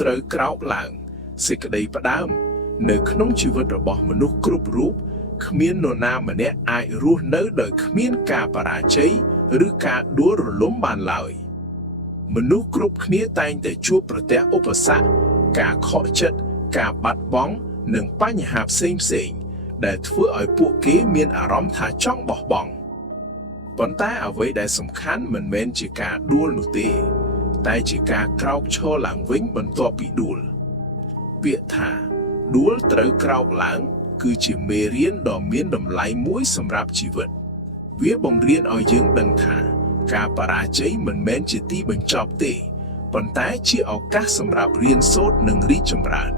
ត្រូវក្រោកឡើងសេចក្តីផ្ដើមនៅក្នុងជីវិតរបស់មនុស្សគ្រប់រូបគ្មាននរណាម្នាក់អាចរស់នៅដោយគ្មានការបរាជ័យឬការដួលរលំបានឡើយមនុស្សគ្រប់គ្នាតែងតែជួបប្រទះឧបសគ្គការខកចិត្តការបាត់បង់និងបញ្ហាផ្សេងៗដែលធ្វើឲ្យពួកគេមានអារម្មណ៍ថាចង់បោះបង់ប៉ុន្តែអ្វីដែលសំខាន់មិនមែនជាការដួលនោះទេតែជាការក្រោកឈរឡើងវិញបន្ទាប់ពីដួលពាក្យថាដួលត្រូវក្រោកឡើងគឺជាមេរៀនដ៏មានតម្លៃមួយសម្រាប់ជីវិតវាបង្រៀនឲ្យយើងដឹងថាការបរាជ័យមិនមែនជាទីបញ្ចប់ទេប៉ុន្តែជាឱកាសសម្រាប់រៀនសូត្រនិងរីកចម្រើន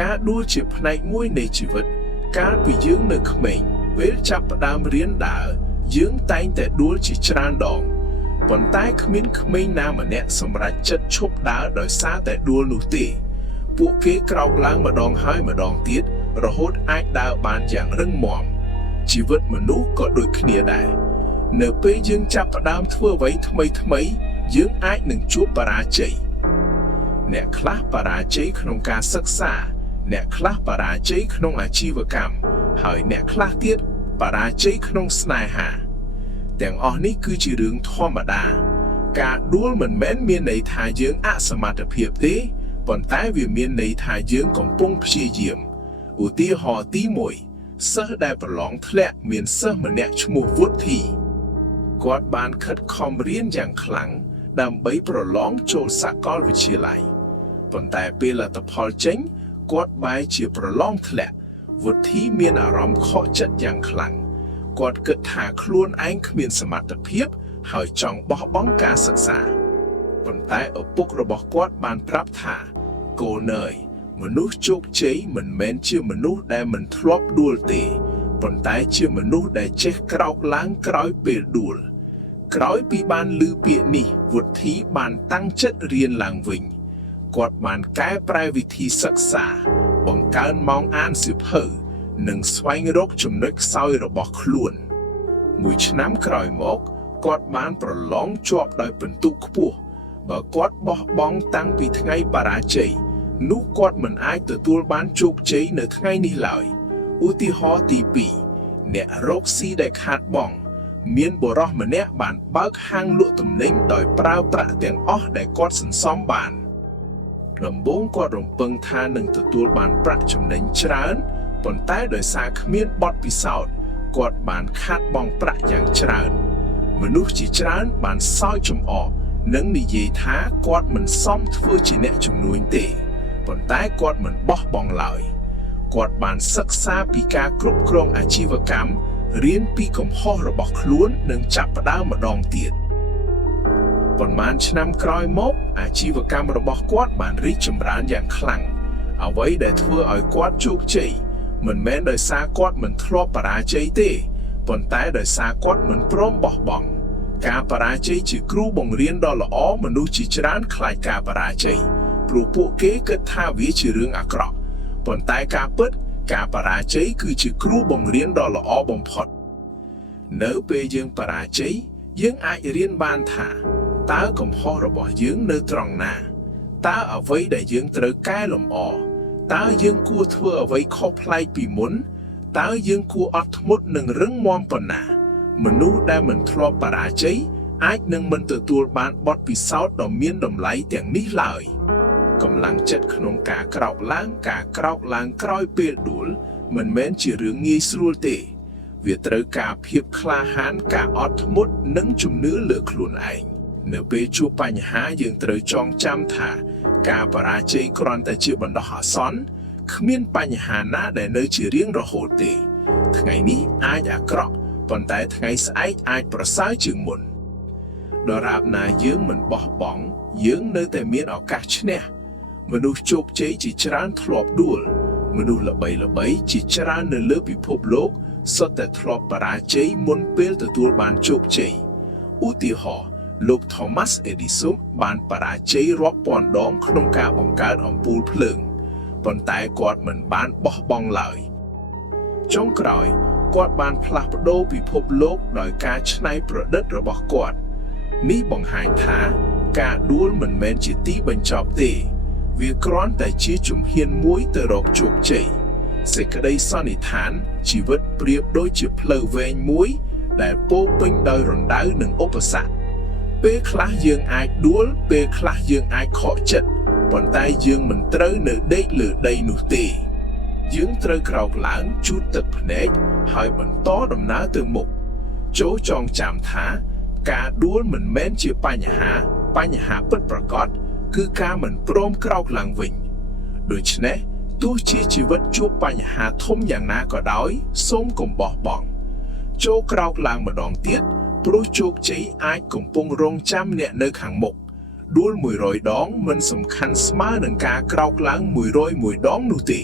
ការដួលជាផ្នែកមួយនៃជីវិតកាលពីយើងនៅក្មេងពេលចាប់ផ្ដើមរៀនដើរយើងតែងតែដួលជាច្រើនដងប៉ុន្តែគ្មានក្មេងណាម្នាក់សម្រេចចិត្តឈប់ដើរដោយសារតែដួលនោះទេពួកគេក្រោកឡើងម្ដងហើយម្ដងទៀតរហូតអាចដើរបានយ៉ាងរឹងមាំជីវិតមនុស្សក៏ដូចគ្នាដែរនៅពេលយើងចាប់ផ្ដើមធ្វើអ្វីថ្មីយើងអាចនឹងជួបបរាជ័យអ្នកខ្លះបរាជ័យក្នុងការសិក្សាអ្នកខ្លះបរាជ័យក្នុងអាជីវកម្មហើយអ្នកខ្លះទៀតបរាជ័យក្នុងស្នេហាទាំងអស់នេះគឺជារឿងធម្មតាការដួលមិនមែនមានន័យថាយើងអសមត្ថភាពទេប៉ុន្តែវាមានន័យថាយើងកំពុងព្យាយាមឧទាហរណ៍ទី1សិស្សដែលប្រឡងធ្លាក់មានសិស្សម្នាក់ឈ្មោះវុធីគាត់បានខិតខំរៀនយ៉ាងខ្លាំងដើម្បីប្រឡងចូលសាកលវិទ្យាល័យប៉ុន្តែពេលលទ្ធផលចេញគាត់បែរជាប្រឡងធ្លាក់វុធីមានអារម្មណ៍ខកចិត្តយ៉ាងខ្លាំងគាត់គិតថាខ្លួនឯងគ្មានសមត្ថភាពហើយចង់បោះបង់ការសិក្សាប៉ុន្តែឪពុករបស់គាត់បានប្រាប់ថាកូនអើយមនុស្សជោគជ័យមិនមែនជាមនុស្សដែលមិនធ្លាប់ដួលទេប៉ុន្តែជាមនុស្សដែលចេះក្រោកឡើងក្រោយពេលដួលក្រោយពីបានឮពាក្យនេះវុធីបានតាំងចិត្តរៀនឡើងវិញគាត់បានកែប្រែវិធីសិក្សាបង្កើនម៉ោងអានសៀវភៅនិងស្វែងរកចំណុចខ្សោយរបស់ខ្លួនមួយឆ្នាំក្រោយមកគាត់បានប្រឡងជាប់ដោយពិន្ទុខ្ពស់បើគាត់បោះបង់តាំងពីថ្ងៃបរាជ័យនោះគាត់មិនអាចទទួលបានជោគជ័យនៅថ្ងៃនេះឡើយឧទាហរណ៍ទី2អ្នករកស៊ីដែលខាតបង់មានបុរសម្នាក់បានបើកហាងលក់ទំនិញដោយប្រើប្រាក់ទាំងអស់ដែលគាត់សន្សំបានដំបូងគាត់រំពឹងថានឹងទទួលបានប្រាក់ចំណេញច្រើនប៉ុន្តែដោយសារគ្មានបទពិសោធន៍គាត់បានខាតបង់ប្រាក់យ៉ាងច្រើនមនុស្សជាច្រើនបានសើចចំអកនិងនិយាយថាគាត់មិនសមធ្វើជាអ្នកជំនួញទេប៉ុន្តែគាត់មិនបោះបង់ឡើយគាត់បានសិក្សាពីការគ្រប់គ្រងអាជីវកម្មរៀនពីកំហុសរបស់ខ្លួននិងចាប់ផ្ដើមម្ដងទៀតប៉ុន្មានឆ្នាំក្រោយមកអាជីវកម្មរបស់គាត់បានរីកចម្រើនយ៉ាងខ្លាំងអ្វីដែលធ្វើឲ្យគាត់ជោគជ័យមិនមែនដោយសារគាត់មិនធ្លាប់បរាជ័យទេប៉ុន្តែដោយសារគាត់មិនព្រមបោះបង់ការបរាជ័យជាគ្រូបង្រៀនដ៏ល្អមនុស្សជាច្រើនខ្លាចការបរាជ័យព្រោះពួកគេគិតថាវាជារឿងអាក្រក់ប៉ុន្តែការពិតការបរាជ័យគឺជាគ្រូបង្រៀនដ៏ល្អបំផុតនៅពេលយើងបរាជ័យយើងអាចរៀនបានថាតើកំហុសរបស់យើងនៅត្រង់ណាតើអ្វីដែលយើងត្រូវកែលម្អតើយើងគួរធ្វើអ្វីខុសប្លែកពីមុនតើយើងគួរអត់ធ្មត់និងរឹងមាំប៉ុណ្ណាមនុស្សដែលមិនធ្លាប់បរាជ័យអាចនឹងមិនទទួលបានបទពិសោធន៍ដ៏មានតម្លៃទាំងនេះឡើយកម្លាំងចិត្តក្នុងការក្រោកឡើងក្រោយពេលដួលមិនមែនជារឿងងាយស្រួលទេវាត្រូវការភាពក្លាហានការអត់ធ្មត់និងជំនឿលើខ្លួនឯងនៅពេលជួបបញ្ហាយើងត្រូវចងចាំថាការបរាជ័យគ្រាន់តែជាបណ្ដោះអាសន្នគ្មានបញ្ហាណាដែលនៅជារៀងរហូតទេថ្ងៃនេះអាចអាក្រក់ប៉ុន្តែថ្ងៃស្អែកអាចប្រសើរជាងមុនដរាបណាយើងមិនបោះបង់យើងនៅតែមានឱកាសឈ្នះមនុស្សជោគជ័យជាច្រើនធ្លាប់ដួលមនុស្សល្បីៗជាច្រើននៅលើពិភពលោកសុទ្ធតែធ្លាប់បរាជ័យមុនពេលទទួលបានជោគជ័យឧទាហរណ៍លោក Thomas Edison បានបរាជ័យរាប់ពាន់ដងក្នុងការបង្កើតអំពូលភ្លើងប៉ុន្តែគាត់មិនបានបោះបង់ឡើយចុងក្រោយគាត់បានផ្លាស់ប្ដូរពិភពលោកដោយការច្នៃប្រឌិតរបស់គាត់នេះបង្ហាញថា ការដួលមិនមែនជាទីបញ្ចប់ទេវាគ្រាន់តែជាជំហានមួយទៅរកជោគជ័យសេចក្តីសន្និដ្ឋានជីវិតប្រៀបដូចជាផ្លូវវែងមួយដែលពោរពេញដោយរណ្ដៅនិងឧបសគ្គពេលខ្លះយើងអាចដួលពេលខ្លះយើងអាចខកចិត្តប៉ុន្តែយើងមិនត្រូវនៅដេកលើដីនោះទេយើងត្រូវក្រោកឡើងជូតទឹកភ្នែកហើយបន្តដំណើរទៅមុខចូរចងចាំថាការដួលមិនមែនជាបញ្ហាពិតប្រាកដគឺការមិនព្រមក្រោកឡើងវិញដូច្នេះទោះជាជីវិតជួបបញ្ហាធំយ៉ាងណាក៏ដោយសូមកុំបោះបង់ចូលក្រោកឡើងម្ដងទៀតព្រោះជោគជ័យអាចកំពុងរង់ចាំអ្នកនៅខាងមុខដួល100ដងមិនសំខាន់ស្មើនឹងការក្រោកឡើង101ដងនោះទេ